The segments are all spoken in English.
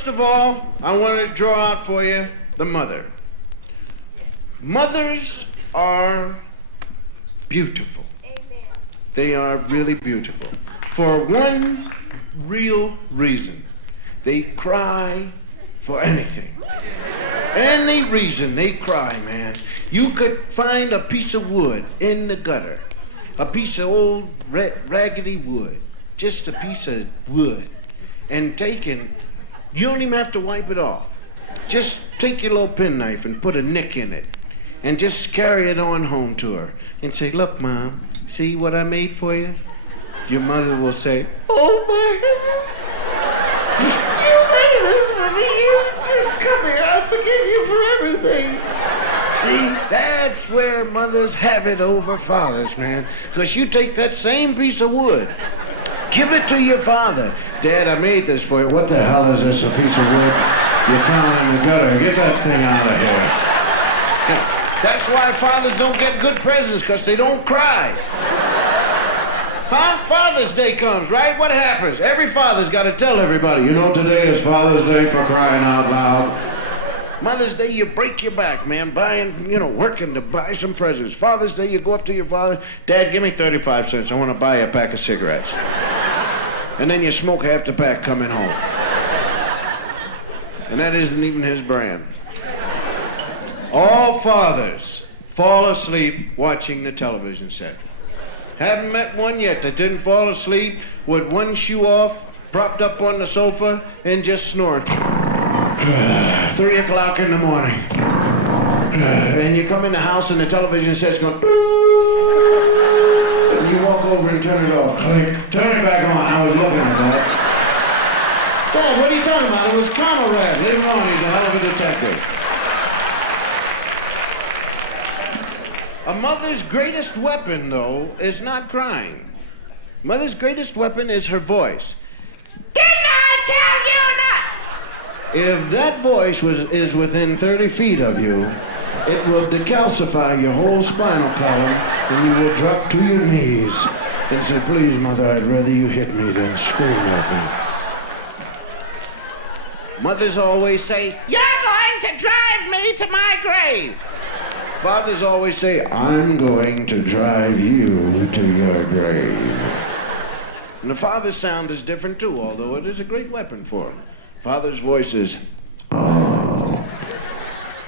First of all, I want to draw out for you the mother. Mothers are beautiful. Amen. They are really beautiful. For one real reason. They cry for anything. Any reason they cry, man. You could find a piece of wood in the gutter. A piece of old raggedy wood. Just a piece of wood. And you don't even have to wipe it off. Just take your little penknife and put a nick in it. And just carry it on home to her. And say, look, Mom, see what I made for you? Your mother will say, oh my goodness. You made this for me. You just come here. I forgive you for everything. See, that's where mothers have it over fathers, man. Because you take that same piece of wood, give it to your father. Dad, I made this for you. What the hell is this, a piece of wood you found in the gutter? Get that thing out of here. That's why fathers don't get good presents, because they don't cry. Huh? Father's Day comes, right? What happens? Every father's got to tell everybody, you know, today is Father's Day, for crying out loud. Mother's Day, you break your back, man, working to buy some presents. Father's Day, you go up to your father, Dad, give me 35 cents. I want to buy a pack of cigarettes. And then you smoke half the pack coming home. And that isn't even his brand. All fathers fall asleep watching the television set. Haven't met one yet that didn't fall asleep with one shoe off, propped up on the sofa, and just snoring. 3 o'clock in the morning. And you come in the house and the television set's going, and you walk over and turn it off. Click. Turn it back on. I was looking at that. Dad, what are you talking about? It was Conrad. Leave him on. He's a hell of a detective. A mother's greatest weapon, though, is not crying. Mother's greatest weapon is her voice. Didn't I tell you not? If that voice is within 30 feet of you, it will decalcify your whole spinal column, and you will drop to your knees and say, please, Mother, I'd rather you hit me than scream at me. Mothers always say, you're going to drive me to my grave. Fathers always say, I'm going to drive you to your grave. And the father's sound is different too, although it is a great weapon for him. Father's voice is, oh.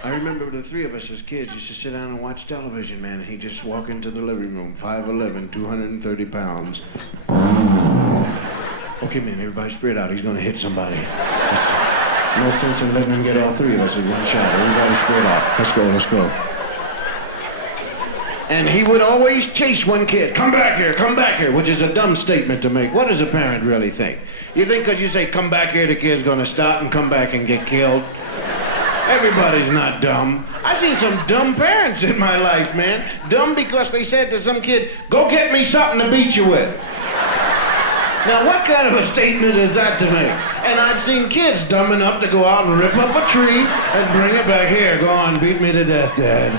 I remember the three of us as kids used to sit down and watch television, man, and he'd just walk into the living room, 5'11", 230 pounds. Okay, man, everybody spread out. He's going to hit somebody. No sense in letting him get all three of us in one shot. Everybody spread out. Let's go. And he would always chase one kid. Come back here, which is a dumb statement to make. What does a parent really think? You think because you say, come back here, the kid's going to stop and come back and get killed? Everybody's not dumb. I've seen some dumb parents in my life, man. Dumb because they said to some kid, go get me something to beat you with. Now, what kind of a statement is that to make? And I've seen kids dumb enough to go out and rip up a tree and bring it back here. Go on, beat me to death, Dad.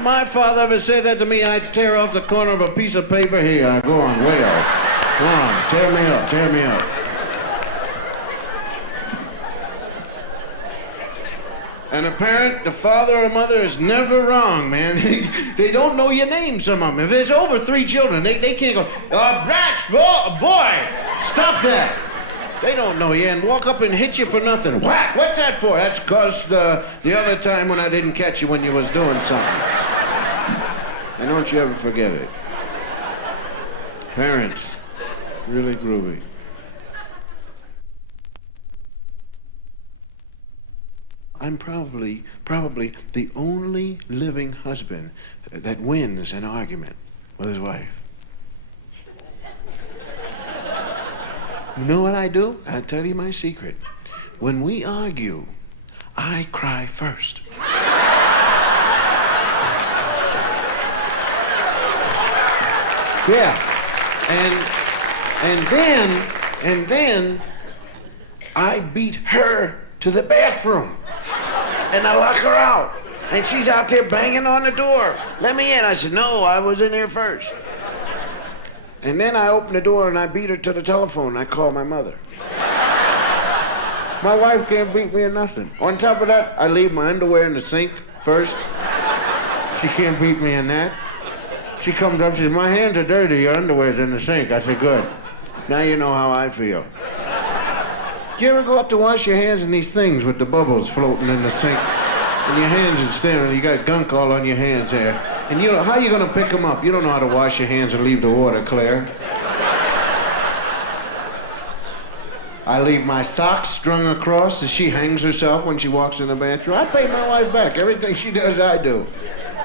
My father ever said that to me, I'd tear off the corner of a piece of paper. Here, go on, way off. Go on, tear me up. And a parent, the father or mother, is never wrong, man. They don't know your name, some of them. If there's over 3 children, they can't go, brats, boy, stop that. They don't know you and walk up and hit you for nothing. Whack, what's that for? That's because the other time when I didn't catch you when you was doing something. And don't you ever forget it. Parents, really groovy. I'm probably the only living husband that wins an argument with his wife. You know what I do? I'll tell you my secret. When we argue, I cry first. Yeah. And then I beat her to the bathroom. And I lock her out. And she's out there banging on the door. Let me in. I said, no, I was in here first. And then I opened the door and I beat her to the telephone. I called my mother. My wife can't beat me in nothing. On top of that, I leave my underwear in the sink first. She can't beat me in that. She comes up, she says, my hands are dirty, your underwear's in the sink. I said, good. Now you know how I feel. Do you ever go up to wash your hands in these things with the bubbles floating in the sink? And your hands are staring, you got gunk all on your hands there. And you know, how are you gonna pick them up? You don't know how to wash your hands and leave the water clear. I leave my socks strung across as she hangs herself when she walks in the bathroom. I pay my wife back. Everything she does, I do.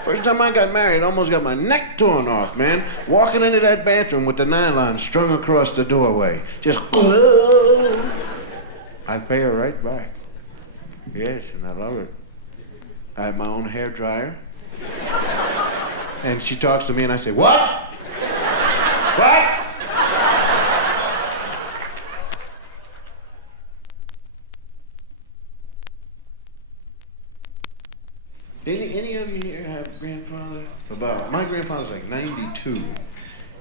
First time I got married, I almost got my neck torn off, man. Walking into that bathroom with the nylon strung across the doorway. Just, I pay her right back. Yes, and I love it. I have my own hair dryer. And she talks to me and I say, what? What? Any of you here have grandfathers? My grandfather's like 92.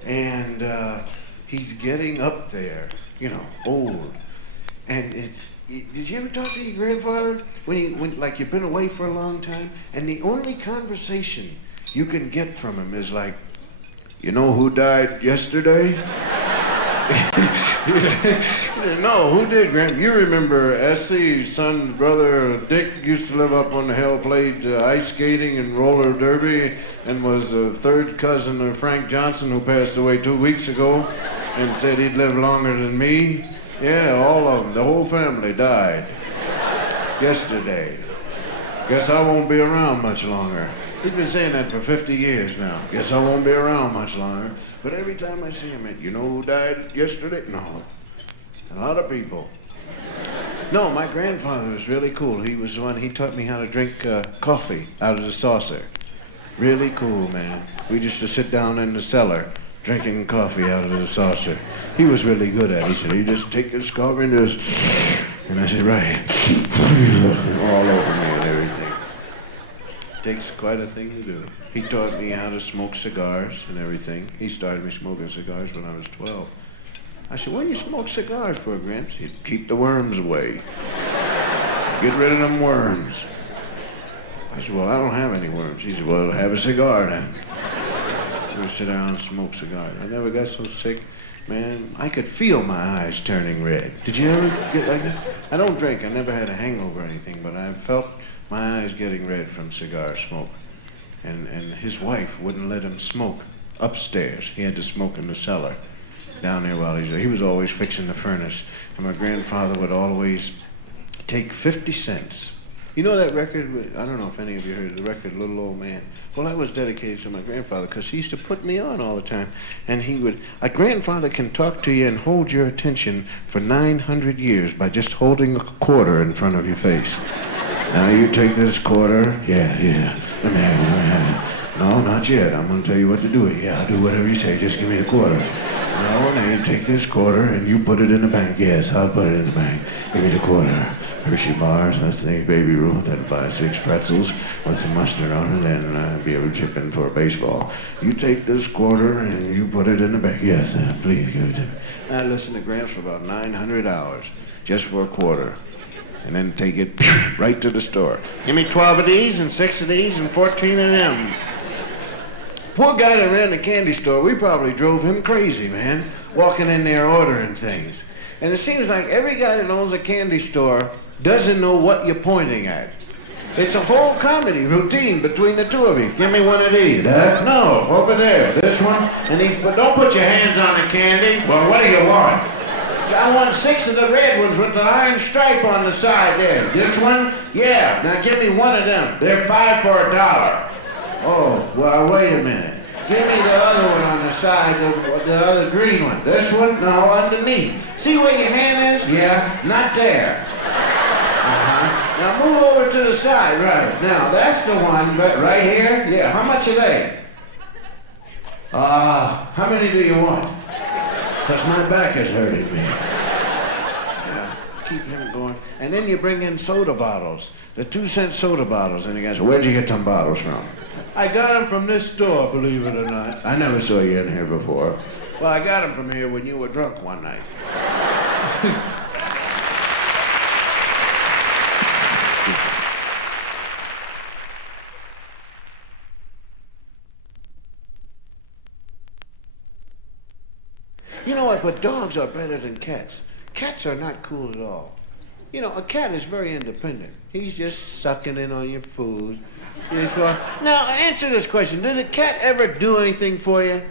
And he's getting up there, you know, old. And did you ever talk to your grandfather when like you've been away for a long time, and the only conversation you can get from him is like, you know who died yesterday? No, who did, Grandpa? You remember Essie's son, brother Dick, used to live up on the hill, played ice skating and roller derby, and was a third cousin of Frank Johnson, who passed away 2 weeks ago, and said he'd live longer than me. Yeah, all of them, the whole family died yesterday. Guess I won't be around much longer. He's been saying that for 50 years now. Guess I won't be around much longer. But every time I see him, you know who died yesterday? No. A lot of people. No, my grandfather was really cool. He was the one, he taught me how to drink coffee out of the saucer. Really cool, man. We used to sit down in the cellar drinking coffee out of the saucer. He was really good at it. He said, you just take this coffee and just... And I said, right. All over me and everything. Takes quite a thing to do. He taught me how to smoke cigars and everything. He started me smoking cigars when I was 12. I said, what do you smoke cigars for, Gramps? He'd keep the worms away. Get rid of them worms. I said, well, I don't have any worms. He said, well, have a cigar then. So we sit down and smoke cigars. I never got so sick. Man, I could feel my eyes turning red. Did you ever get like that? I don't drink. I never had a hangover or anything, but I felt my eyes getting red from cigar smoke. And his wife wouldn't let him smoke upstairs. He had to smoke in the cellar down there while he's there. He was always fixing the furnace. And my grandfather would always take 50 cents. You know that record? I don't know if any of you heard the record, Little Old Man. Well, that was dedicated to my grandfather because he used to put me on all the time. And he would, a grandfather can talk to you and hold your attention for 900 years by just holding a quarter in front of your face. Now you take this quarter. Yeah. No, not yet. I'm going to tell you what to do. Yeah, I'll do whatever you say. Just give me the quarter. No, now you take this quarter and you put it in the bank. Yes, I'll put it in the bank. Give me the quarter. Hershey bars, that's the Baby Ruth. I'd buy 6 pretzels with some mustard on it and I'd be able to chip in for a baseball. You take this quarter and you put it in the bank. Yes, please give it to me. I listened to Gramps for about 900 hours just for a quarter. And then take it right to the store. Give me 12 of these and 6 of these and 14 of them. Poor guy that ran the candy store, we probably drove him crazy, man, walking in there ordering things. And it seems like every guy that owns a candy store doesn't know what you're pointing at. It's a whole comedy routine between the two of you. Give me one of these. No, over there. This one. And but don't put your hands on the candy. Well, what do you want? I want 6 of the red ones with the iron stripe on the side there. This one? Yeah. Now give me one of them. They're 5 for $1. Oh, well, wait a minute. Give me the other one on the side, the other green one. This one? No, underneath. See where your hand is? Yeah, not there. Now move over to the side, right. Now, that's the one right here. Yeah, how much are they? How many do you want? Because my back is hurting me. Yeah, keep him going. And then you bring in soda bottles, the 2-cent soda bottles. And he goes, where'd you get them bottles from? I got them from this store, believe it or not. I never saw you in here before. Well, I got them from here when you were drunk one night. but dogs are better than cats. Cats are not cool at all. You know, a cat is very independent. He's just sucking in on your food. Now, answer this question. Did a cat ever do anything for you?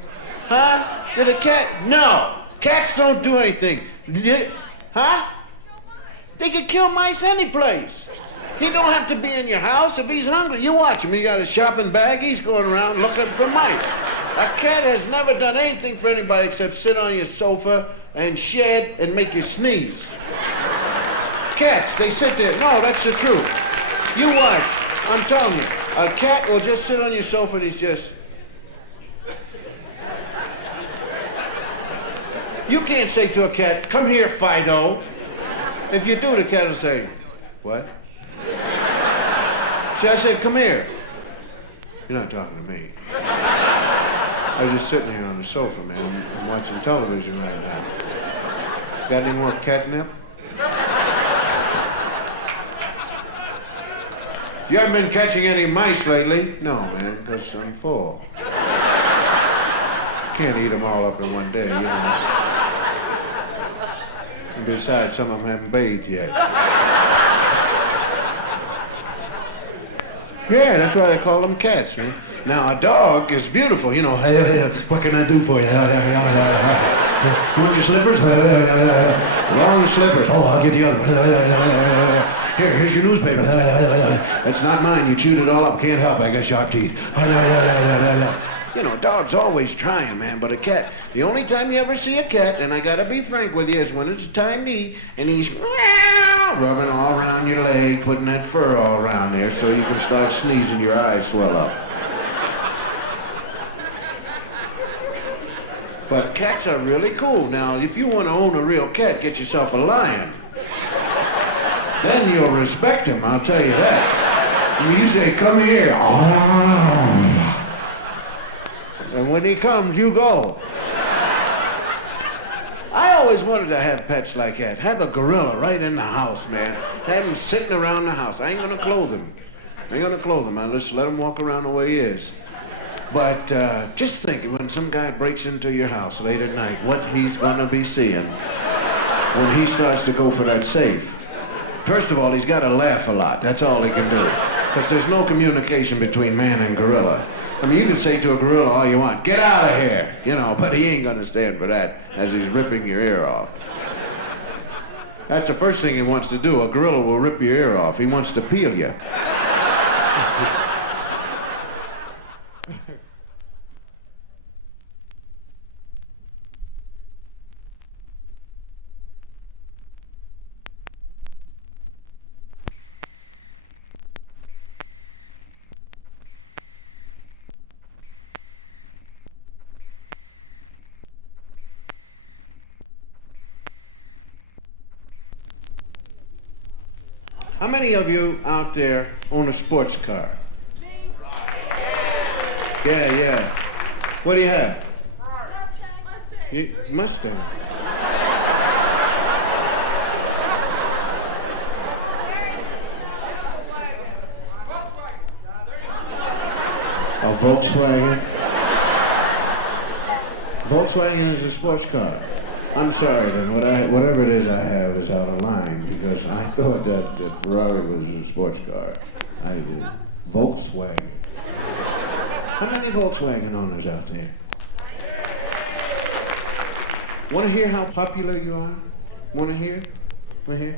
Huh? Did a cat? No. Cats don't do anything. Huh? They could kill mice any place. He don't have to be in your house if he's hungry. You watch him. He got a shopping bag. He's going around looking for mice. A cat has never done anything for anybody except sit on your sofa and shed and make you sneeze. Cats, they sit there. No, that's the truth. You watch. I'm telling you. A cat will just sit on your sofa and he's just... You can't say to a cat, come here, Fido. If you do, the cat will say, what? See, I said, come here. You're not talking to me. I'm just sitting here on the sofa, man. I'm watching television right now. Got any more catnip? You haven't been catching any mice lately? No, man, because I'm full. Can't eat them all up in one day, you know. And besides, some of them haven't bathed yet. Yeah, that's why they call them cats, man. Now, a dog is beautiful, you know. What can I do for you? You want your slippers? Long slippers. Oh, I'll get the other one. Here's your newspaper. That's not mine. You chewed it all up. Can't help it. I got sharp teeth. You know, dogs always trying, man, but a cat, the only time you ever see a cat, and I gotta be frank with you, is when it's time to eat, and he's rubbing all around your leg, putting that fur all around there so you can start sneezing, your eyes swell up. But cats are really cool. Now, if you want to own a real cat, get yourself a lion. Then you'll respect him, I'll tell you that. And you say, come here. And when he comes, you go. I always wanted to have pets like that. Have a gorilla right in the house, man. Have him sitting around the house. I ain't gonna clothe him. I ain't gonna clothe him. I'll just let him walk around the way he is. But just think, when some guy breaks into your house late at night, what he's gonna be seeing when he starts to go for that safe. First of all, he's gotta laugh a lot. That's all he can do. Because there's no communication between man and gorilla. I mean, you can say to a gorilla all you want, get out of here, you know, but he ain't gonna stand for that as he's ripping your ear off. That's the first thing he wants to do. A gorilla will rip your ear off. He wants to peel you. How many of you out there own a sports car? Yeah. What do you have? Mustang. A Volkswagen? Volkswagen is a sports car. I'm sorry, then. Whatever it is I have is out of line, because I thought that Ferrari was a sports car. I did. Volkswagen. How many Volkswagen owners out there? Want to hear how popular you are? Want to hear? Okay.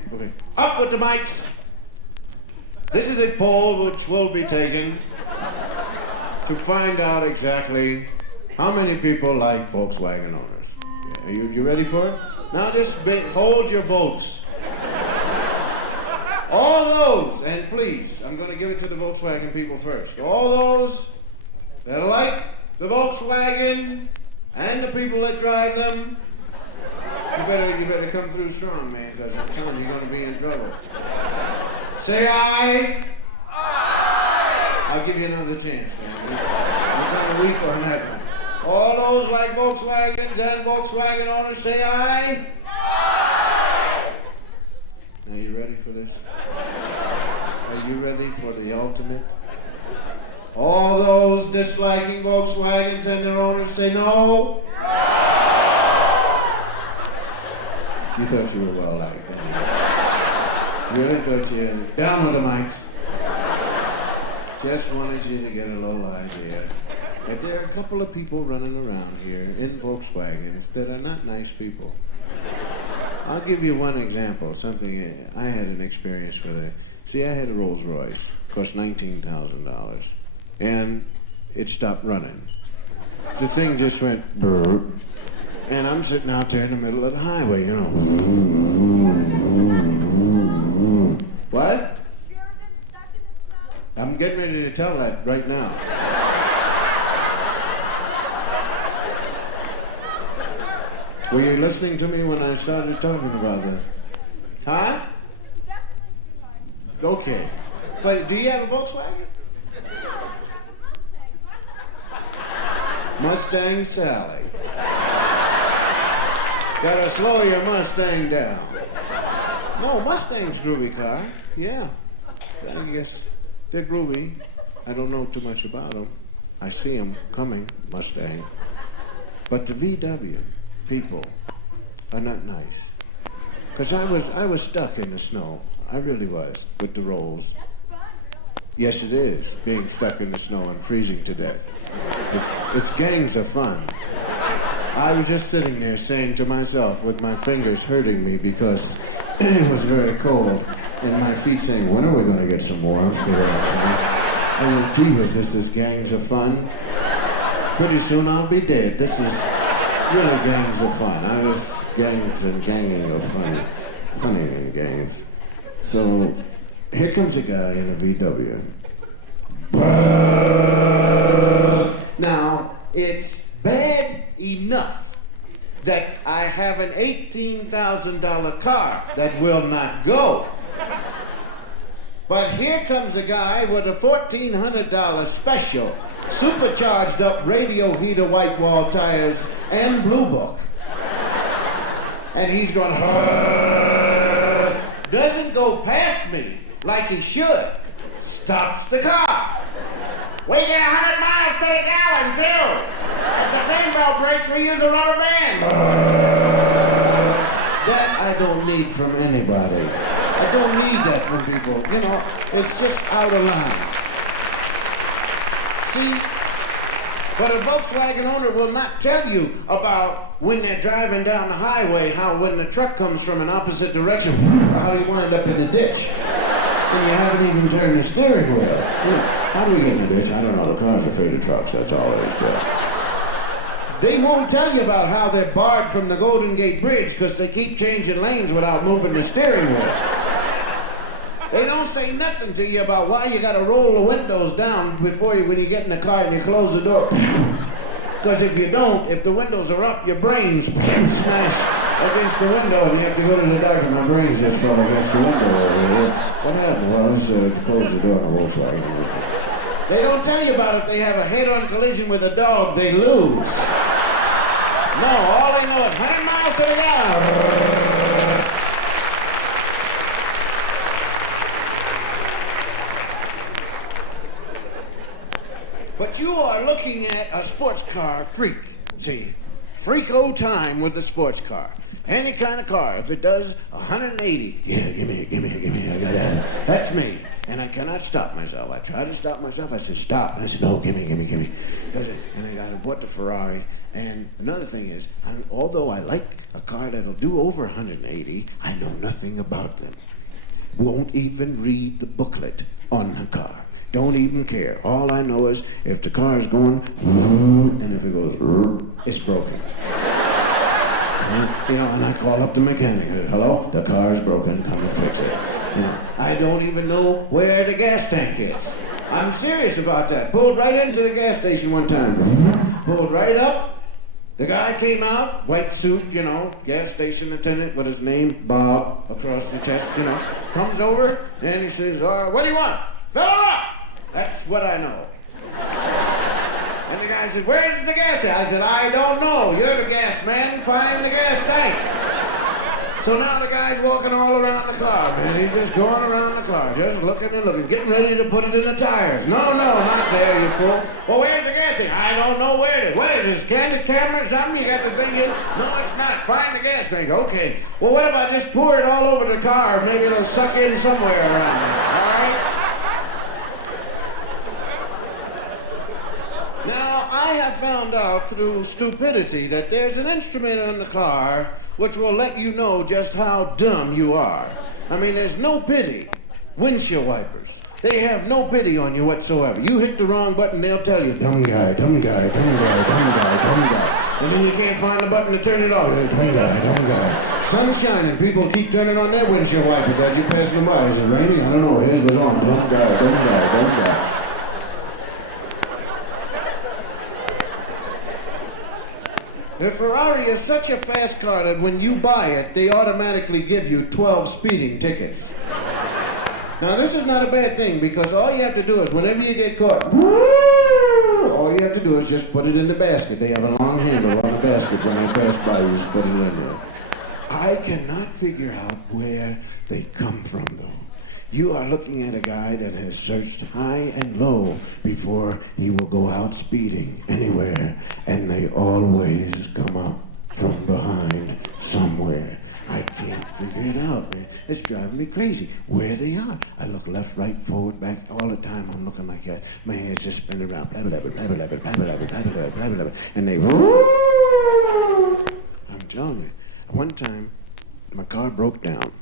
Up with the mics! This is a poll which will be taken to find out exactly how many people like Volkswagen owners. Are you ready for it? Now just hold your votes. All those, and please, I'm going to give it to the Volkswagen people first. All those that like the Volkswagen and the people that drive them, you better come through strong, man, because I'm telling you, you're going to be in trouble. Say aye. Aye. I'll give you another chance, man. I'm kind of weak on that one. All those like Volkswagens and Volkswagen owners, say aye. Aye. Now, you ready for this? Are you ready for the ultimate? All those disliking Volkswagens and their owners, say no. No. You thought you were well liked. Really thought you... Down with the mics. Just wanted you to get a little idea that there are a couple of people running around here in Volkswagens that are not nice people. I'll give you one example, something I had an experience with. I had a Rolls Royce, cost $19,000, and it stopped running. The thing just went brrr, and I'm sitting out there in the middle of the highway, you know. What? I'm getting ready to tell that right now. Were you listening to me when I started talking about that? Huh? Okay. But do you have a Volkswagen? Mustang Sally. Gotta slow your Mustang down. No, Mustang's groovy car. Yeah. I guess they're groovy. I don't know too much about them. I see them coming, Mustang. But the VW people are not nice. Because I was stuck in the snow. I really was, with the rolls. Yes, it is, being stuck in the snow and freezing to death. It's gangs of fun. I was just sitting there saying to myself, with my fingers hurting me because it was very cold, and my feet saying, when are we going to get some warmth? And gee whiz, this is gangs of fun. Pretty soon I'll be dead. This is really gangs of fun. I was gangs and ganging of funny and gangs. So here comes a guy in a VW. Now, it's bad enough that I have an $18,000 car that will not go. But here comes a guy with a $1,400 special, supercharged up radio heater white wall tires and Blue Book. And he's going, doesn't go past me like he should. Stops the car. We get 100 miles to the gallon, too. If the fan belt breaks, we use a rubber band. That I don't need from anybody. I don't need that from people. You know, it's just out of line. See, but a Volkswagen owner will not tell you about when they're driving down the highway, how when the truck comes from an opposite direction, how you wind up in the ditch. And you haven't even turned the steering wheel. How do we get in the ditch? I don't know. The car's afraid of trucks. That's all there is to it. They won't tell you about how they're barred from the Golden Gate Bridge because they keep changing lanes without moving the steering wheel. They don't say nothing to you about why you gotta roll the windows down before you, when you get in the car and you close the door. Because if you don't, if the windows are up, your brains smash against the window and you have to go to the doctor. My brains just fell against the window over here. What happened? Well, I was close the door and Volkswagen. They don't tell you about if they have a head-on collision with a dog, they lose. No, all they know is 100 miles to the gallon. But you are looking at a sports car freak. See, freak old time with a sports car. Any kind of car. If it does 180, yeah, give me, I got that. That's me. And I cannot stop myself. I try to stop myself. I said, stop. I said, no, give me. And I bought the Ferrari. And another thing is, although I like a car that'll do over 180, I know nothing about them. Won't even read the booklet on the car. Don't even care. All I know is if the car is going, and if it goes, it's broken. And I call up the mechanic. Hello, the car is broken. Come and fix it. I don't even know where the gas tank is. I'm serious about that. Pulled right into the gas station one time. Pulled right up. The guy came out, white suit, gas station attendant with his name, Bob, across the chest, comes over and he says, what do you want? Fill her up! That's what I know. And the guy said, where's the gas tank? I said, I don't know. You're the gas man. Find the gas tank. So now the guy's walking all around the car, man. He's just going around the car, just looking and looking, getting ready to put it in the tires. No, not there, you fool. Well, where's the gas tank? I don't know where it is. What is this, candid camera or something? You got the thing in? No, it's not. Find the gas tank. Okay. Well, what if I just pour it all over the car? Maybe it'll suck in somewhere around there. All right? Now, I have found out through stupidity that there's an instrument in the car which will let you know just how dumb you are. I mean, there's no pity. Windshield wipers. They have no pity on you whatsoever. You hit the wrong button, they'll tell you, dumb guy, dumb guy, dumb guy, dumb guy, dumb guy. And then you can't find the button to turn it off. Dumb guy, dumb guy. Sun's shining, people keep turning on their windshield wipers as you pass them by. Is it raining? I don't know. His was on. Dumb guy, dumb guy, dumb guy. The Ferrari is such a fast car that when you buy it, they automatically give you 12 speeding tickets. Now, this is not a bad thing because all you have to do is, whenever you get caught, all you have to do is just put it in the basket. They have a long handle on the basket when they pass by, you just put it in there. I cannot figure out where they come from, though. You are looking at a guy that has searched high and low before he will go out speeding anywhere, and they always come up from behind somewhere. I can't figure it out, man. It's driving me crazy. Where they are. I look left, right, forward, back, all the time. I'm looking like that. My head's just spinning around. And they... I'm telling you. One time, my car broke down.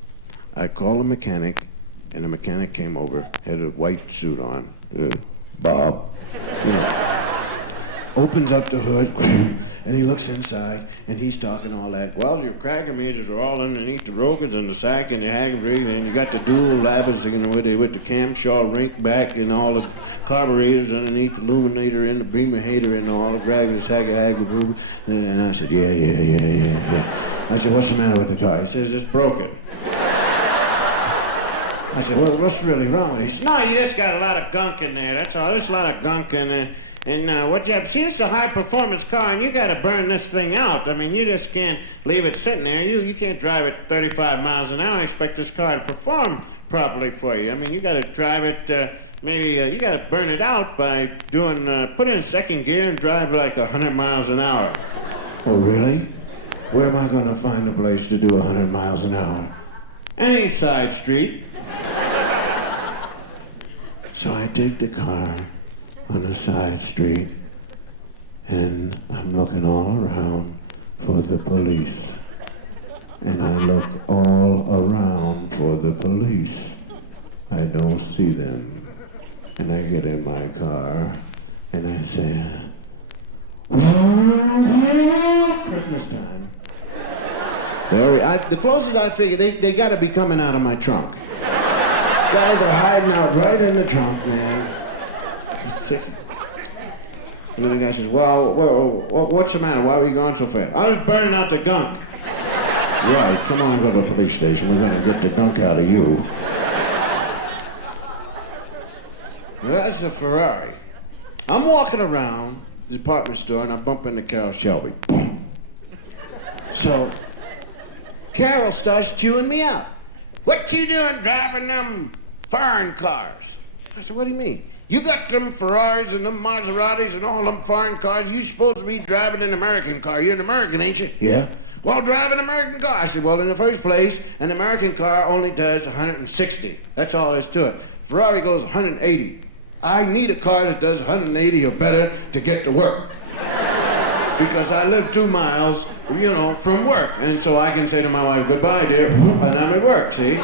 I called a mechanic, and the mechanic came over, had a white suit on. Bob. You know, opens up the hood, and he looks inside, and he's talking all that. Well, your cracker meters are all underneath the rokers and the sack and the haggery, and you got the dual labbers, you know, with the camshaw rink back and all the carburetors underneath the illuminator and the beamer hater and all the graggers, hagger. And I said, yeah. I said, what's the matter with the car? He says, it's broken. I said, well, what's really wrong with it? He said, no, you just got a lot of gunk in there. That's all. There's a lot of gunk in there. And what you have, see, it's a high-performance car, and you got to burn this thing out. I mean, you just can't leave it sitting there. You can't drive it 35 miles an hour and expect this car to perform properly for you. I mean, you got to drive it, you got to burn it out by doing, put it in second gear and drive like 100 miles an hour. Oh, really? Where am I going to find a place to do 100 miles an hour? Any side street. So I take the car on a side street, and I'm looking all around for the police. And I look all around for the police. I don't see them. And I get in my car, and I say, Christmas time. The closest I figure, they got to be coming out of my trunk. Guys are hiding out right in the trunk, man. It's sick. And then the guy says, well, what's the matter? Why are you going so fast? I was burning out the gunk. Right, come on, go to the police station. We're going to get the gunk out of you. That's a Ferrari. I'm walking around the department store, and I bump into Carol Shelby. Boom. So, Carol starts chewing me out. What you doing driving them foreign cars? I said, what do you mean? You got them Ferraris and them Maseratis and all them foreign cars. You supposed to be driving an American car. You're an American, ain't you? Yeah. Well, drive an American car. I said, well, in the first place, an American car only does 160. That's all there is to it. Ferrari goes 180. I need a car that does 180 or better to get to work. Because I live 2 miles, from work. And so I can say to my wife, goodbye, dear, and I'm at work, see?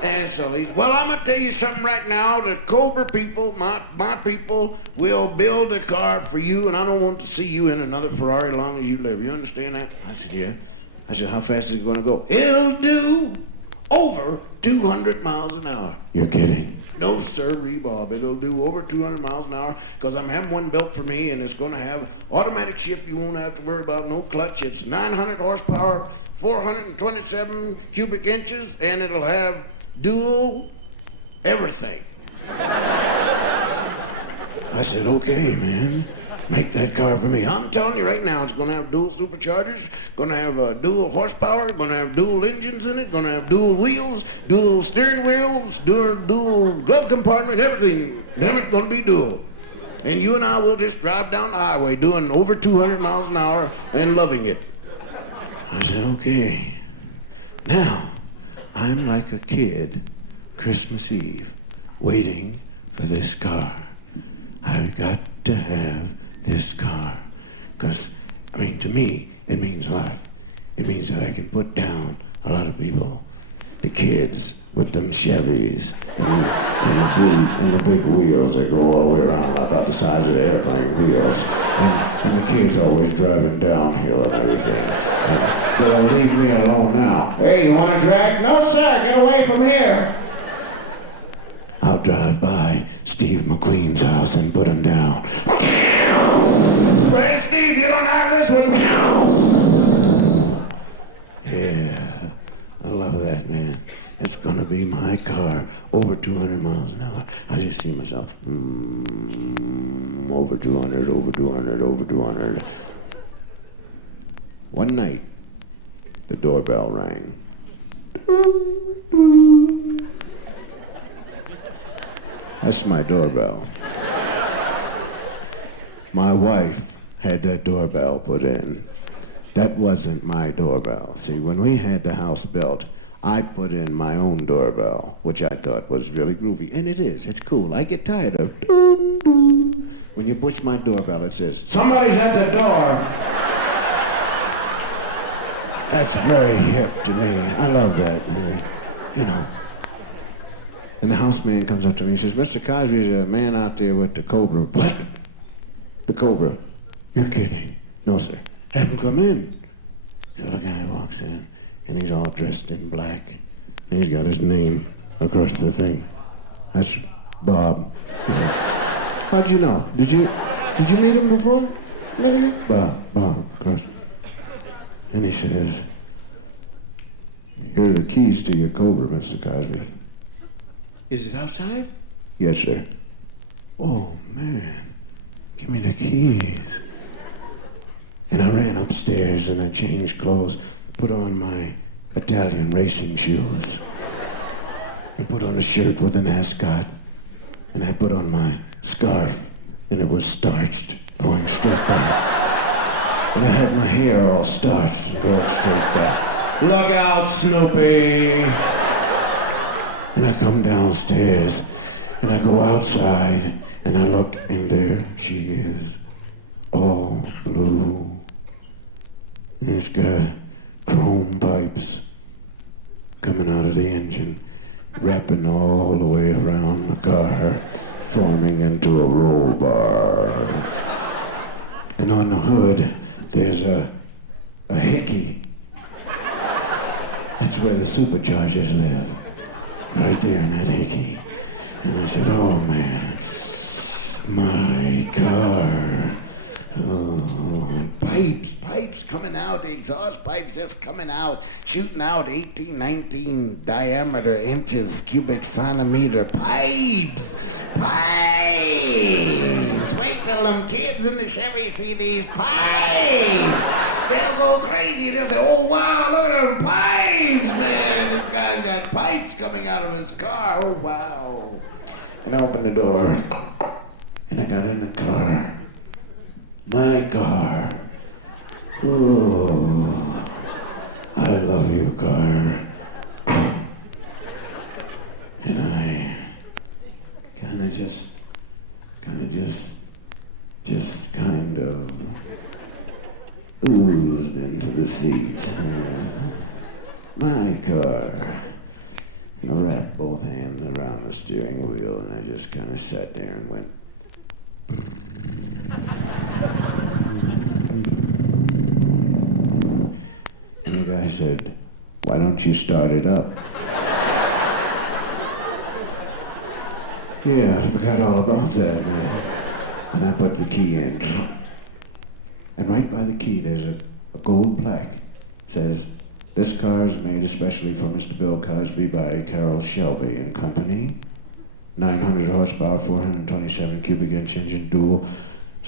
And so he's, well, I'm going to tell you something right now. The Cobra people, my people, will build a car for you, and I don't want to see you in another Ferrari as long as you live. You understand that? I said, yeah. I said, how fast is it going to go? It'll do over 200 miles an hour. You're kidding. No, sir, Bob. It'll do over 200 miles an hour because I'm having one built for me, and it's going to have automatic shift. You won't have to worry about no clutch. It's 900 horsepower, 427 cubic inches, and it'll have dual everything. I said, okay, man. Make that car for me. I'm telling you right now, it's going to have dual superchargers, going to have dual horsepower, going to have dual engines in it, going to have dual wheels, dual steering wheels, dual glove compartment, everything. Everything's going to be dual. And you and I will just drive down the highway doing over 200 miles an hour and loving it. I said, okay. Now, I'm like a kid, Christmas Eve, waiting for this car. I've got to have this car. Because, to me, it means a lot. It means that I can put down a lot of people. The kids with them Chevys and the big wheels that go all the way around like about the size of the airplane wheels. And the kids always driving downhill and everything. They'll leave me alone now. Hey, you want to drag? No, sir, get away from here. I'll drive by Steve McQueen's house and put him down. Hey, Steve, you don't have this one. Yeah, I love that, man. It's gonna be my car, over 200 miles an hour. I just see myself, over 200, over 200, over 200. One night, the doorbell rang. That's my doorbell. My wife had that doorbell put in. That wasn't my doorbell. See, when we had the house built, I put in my own doorbell, which I thought was really groovy. And it is. It's cool. I get tired of when you push my doorbell, it says, "Somebody's at the door." That's very hip to me. I love that, man. And the houseman comes up to me and says, "Mr. Cosby, there's a man out there with the Cobra." What? The Cobra? You're kidding. No, sir. Have him come in. So the guy walks in, and he's all dressed in black. And he's got his name across the thing. That's Bob. How'd you know? Did you meet him before? Maybe? Bob, of course. And he says, "Here are the keys to your Cobra, Mr. Cosby." "Is it outside?" "Yes, sir." "Oh, man. Give me the keys." And I ran upstairs and I changed clothes, put on my Italian racing shoes, and put on a shirt with an ascot, and I put on my scarf, and it was starched, going straight back. And I had my hair all starched and going straight back. Look out, Snoopy! And I come downstairs, and I go outside, and I look, and there she is, all blue. And it's got chrome pipes coming out of the engine, wrapping all the way around the car, forming into a roll bar. And on the hood, there's a hickey. That's where the superchargers live, right there in that hickey. And I said, "Oh man, my car." Oh, pipes coming out, the exhaust pipes just coming out, shooting out 18, 19 diameter inches, cubic centimeter pipes. Wait till them kids in the Chevy see these pipes. They'll go crazy. They'll say, "Oh wow, look at them pipes, man. This guy's got pipes coming out of his car. Oh wow." And I opened the door, and I got in the car. My car. Oh, I love you, car. And I kind of just oozed into the seat. My car. I wrapped both hands around the steering wheel, and I just kind of sat there and went. And the guy said, "Why don't you start it up?" Yeah, I forgot all about that, man. And I put the key in. And right by the key, there's a gold plaque. It says, "This car is made especially for Mr. Bill Cosby by Carroll Shelby and Company. 900 horsepower, 427 cubic inch engine, dual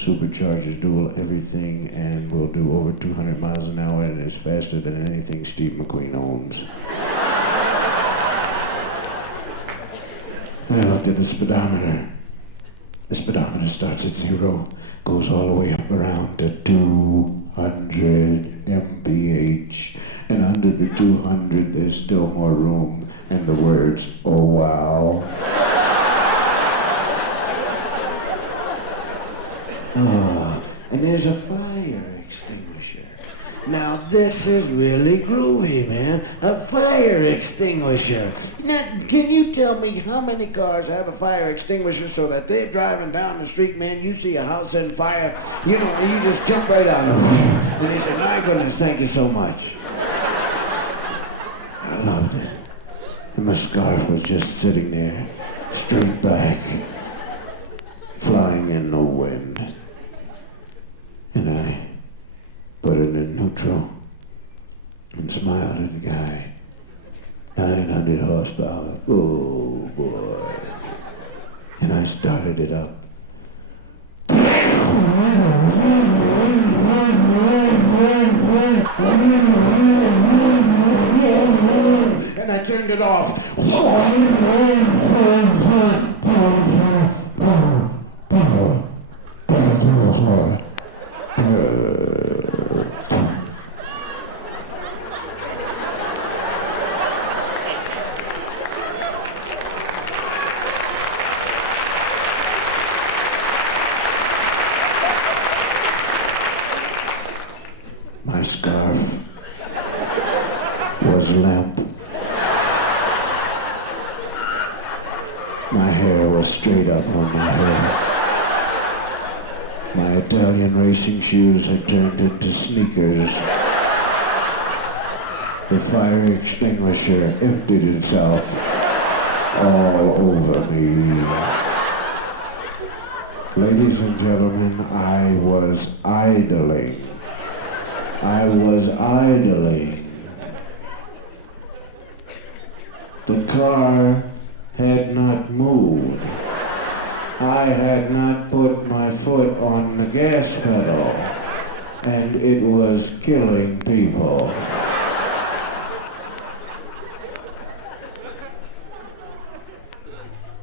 superchargers do everything and will do over 200 miles an hour and is faster than anything Steve McQueen owns. And I looked at the speedometer. The speedometer starts at 0, goes all the way up around to 200 M.P.H. And under the 200, there's still more room. And the words, oh wow. Oh, and there's a fire extinguisher. Now this is really groovy, man. A fire extinguisher. Now, can you tell me how many cars have a fire extinguisher so that they're driving down the street, man, you see a house on fire, you know, and you just jump right out of it. And they say, my goodness, thank you so much. I loved it. And my scarf was just sitting there, straight back, flying in the wind. And I put it in neutral and smiled at the guy. 900 horsepower, oh boy. And I started it up. And I turned it off. My scarf was limp. My hair was straight up on my head. My Italian racing shoes had turned into sneakers. The fire extinguisher emptied itself all over me. Ladies and gentlemen, I was idling. I was idling. The car had not moved. I had not put my foot on the gas pedal, and it was killing people.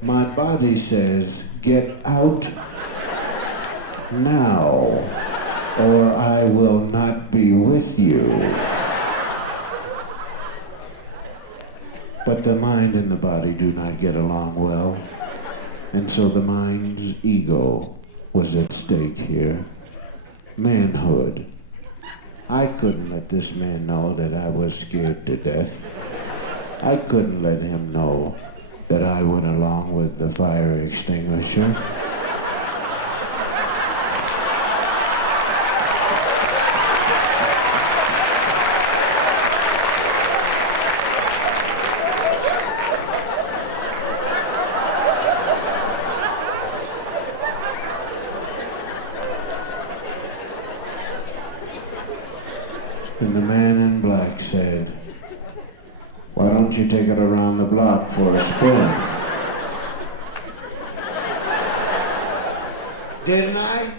My body says, get out now, or I will not be with you. But the mind and the body do not get along well. And so the mind's ego was at stake here. Manhood. I couldn't let this man know that I was scared to death. I couldn't let him know that I went along with the fire extinguisher. And the man in black said, why don't you take it around the block for a spin? Didn't I?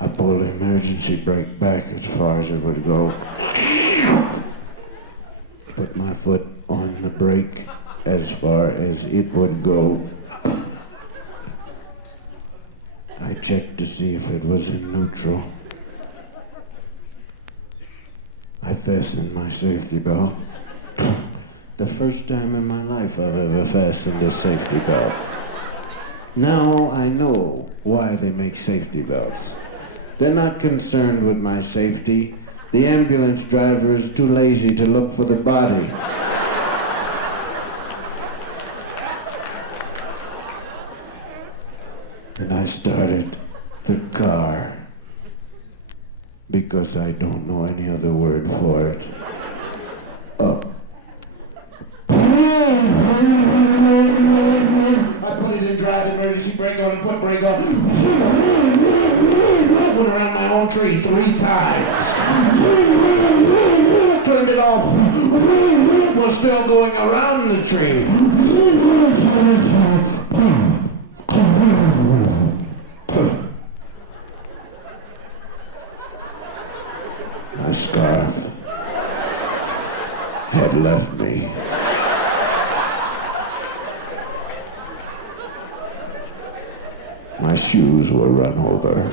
I pulled the emergency brake back as far as it would go. Put my foot on the brake as far as it would go. I checked to see if it was in neutral. I fastened my safety belt. The first time in my life I've ever fastened a safety belt. Now I know why they make safety belts. They're not concerned with my safety. The ambulance driver is too lazy to look for the body. And I started the car because I don't know any other word for it. Up. I put it in drive, emergency brake on, foot brake on. I went around my own tree 3 times. it all was still going around the tree. My scarf had left me. My shoes were run over.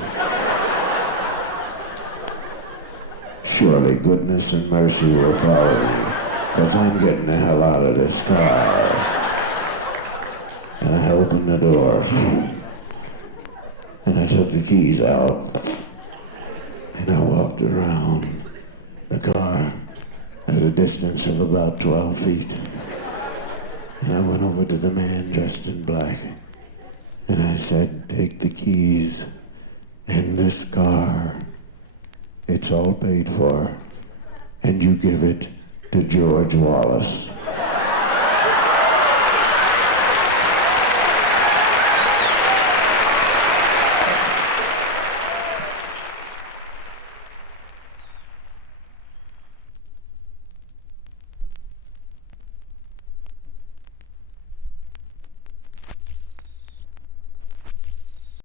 Surely goodness and mercy will follow me, because I'm getting the hell out of this car. And I opened the door, and I took the keys out, and I walked around the car at a distance of about 12 feet. And I went over to the man dressed in black, and I said, take the keys and this car. It's all paid for, and you give it to George Wallace.